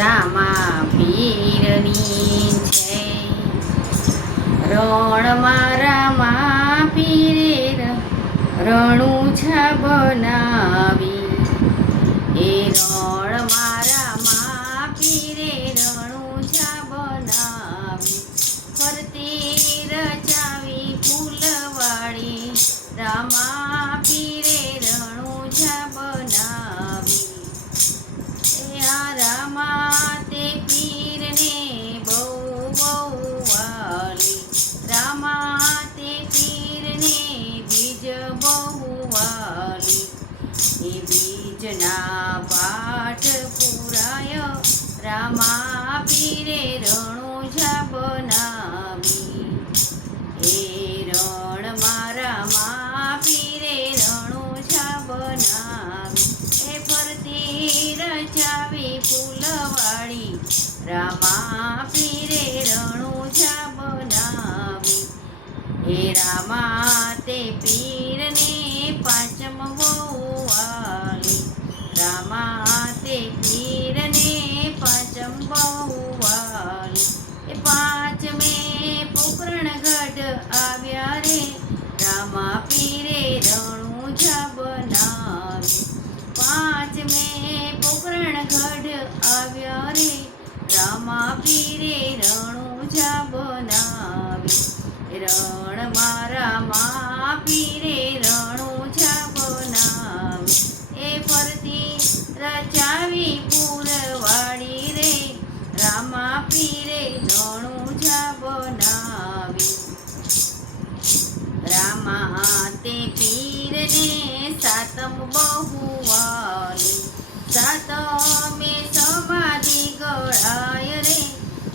રામા પીરની છે રણમાં રામા પીરે રણુજા બનાવી એ રણમાં રામા પીરે રણુજા બનાવી ફરતી રચાવી ફૂલવાળી રામા પીરે રણુજા બનાવી રામા તે પીરને બહુ વાલી રામા તે પીરને બીજ બહુ વાલી એ બીજના પાઠ પુરાય રામા પીરે રણુજા બનાવી એ રણમાં રામા પીરે રણુજા બનાવી એ ફરતી રચાવી ફૂલવાળી રામા પીરે રણુજા બનાવી એ રામા તે પીરને પાંચમ બહુ વાલી રામા તે પીરને પાંચમ બહુ વાલી એ પાંચમે પોકરણગઢ આવ્યા રે રામા પીરે રણુજા બનાવી પાંચમે પોકરણગઢ આવ્યા રે રામા પીરે રણુજા બનાવી રણમાં રામા પીરે રણુજા બનાવી એ ફરતી રચાવી પૂરવાળી રે રામા પીરે રણુજા બનાવી રામા તે પીરને સાતમ બહુ વાલી સાતમે સમાધિ ગળાય રે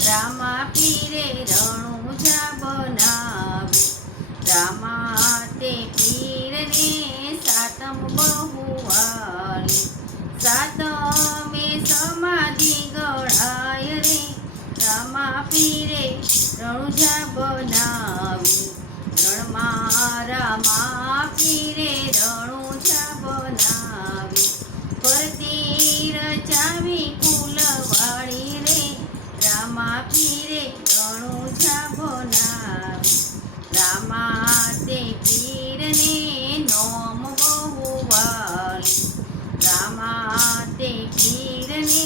રામા પીરે રણુજા બનાવી રામા તે પીરને સાતમ બહુ વાલી સાતમે સમાધિ ગળાય રે રામા પીરે રણુજા બનાવી રણમાં રામા પીરે રણુજા બનાવી ફરતી રચાવી ફૂલવાળી રે રામા પીરે રણુજા બનાવી રામા તે પીરને નોમ બહુ વાલી રામા તે પીરને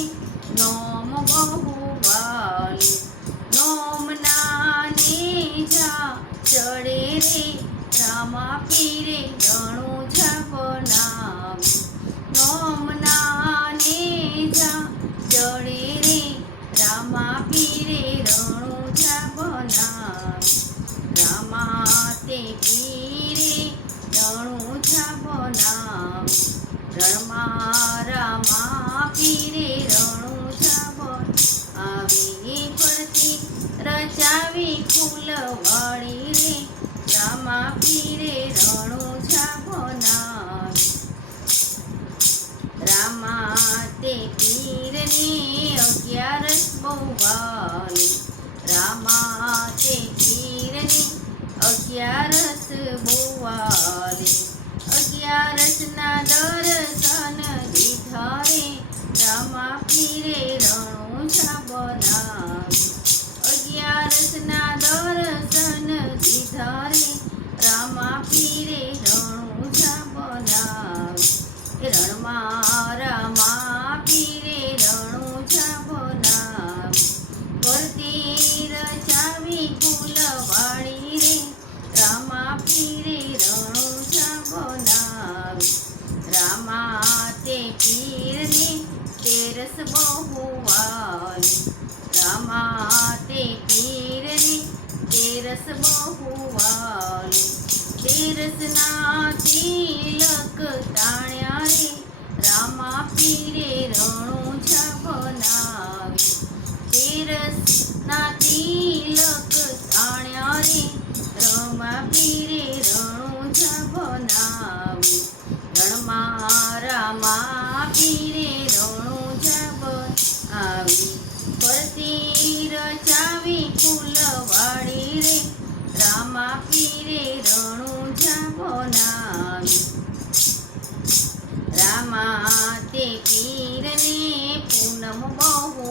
નોમ બહુ વાલી નોમના નેજા ચડે રે રામા પીરે રણુજા બનાવી નોમના નેજા ચડે રે રામા પીરે રણુજા બનાવી રામા તે પીરે રણુજા બનાવી રણમાં રામા પીરે રણુજા બનાવી ફરતી રચાવી ફૂલવાળી રે રામા પીરે રણુજા બનાવી રામા તે પીરને 11 બહુ વાલી રામા તે પીરને 11 બહુ વાલી 11ના દર્શન દીધા રે રામા પીરે રણુજા બનાવી 11ના દર્શન દીધા રે રામા પીરે રણુજા બનાવી રણમાં રામા પીરે રણુજા બનાવી ફરતી રચાવી ફૂલવાળી રે રામા પીરે રણુજા બનાવી રામા તે પીરને 13 બહુ વાલી રામા તે પીરને 13 બહુ વાલી 13ના તિલક તાણ્યા રે રામા પીરે રણુજા બનાવી 13ના તિલક તાણ્યા રે રામા પીરે રણુજા બનાવી રણમાં રામા પીરે રણુજા બનાવી ફરતી રચાવી ફૂલવાળી રે રામા પીરે રણુજા બનાવી રામા તે પીરને પૂનમ બહુ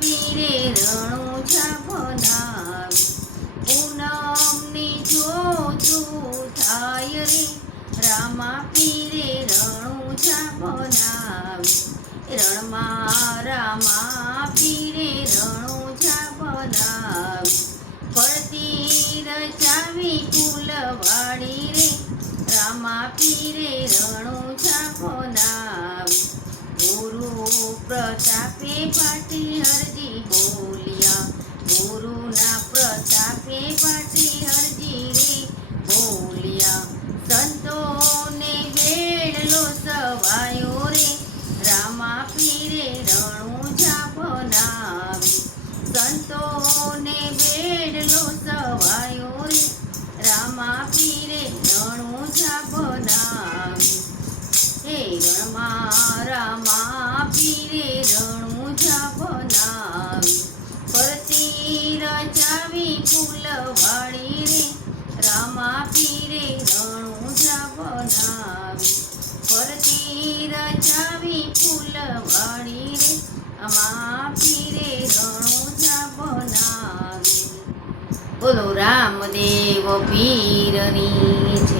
પીરે રણુજા બનાવી પૂનમની જોતું થાય રે રામા પીરે રણુજા બનાવી રણમાં રામા પીરે રણુજા બનાવી ફરતી રચાવી ફૂલવાડી રે રામા પીરે રણુજા બનાવી ગુરુ પ્રતાપે પાટી હરજી બોલ્યા ગુરુના પ્રતાપે પાટી હરજી રે બોલ્યા સંતોને વેડલો સવાયો રે રામા પીરે રણુજા બનાવી સંતોને વેડલો સવાયો રે રામા પીરે રણુજા બનાવી હે રણમાં રામા પીરે રણુજા બનાવી ફરતી રચાવી ફૂલવાડી રે રામા પીરે રણુજા બનાવી ફરતી રચાવી ફૂલવાડી રે રામા પીરે રણુજા બનાવી બોલો રામદેવ પીરની જય.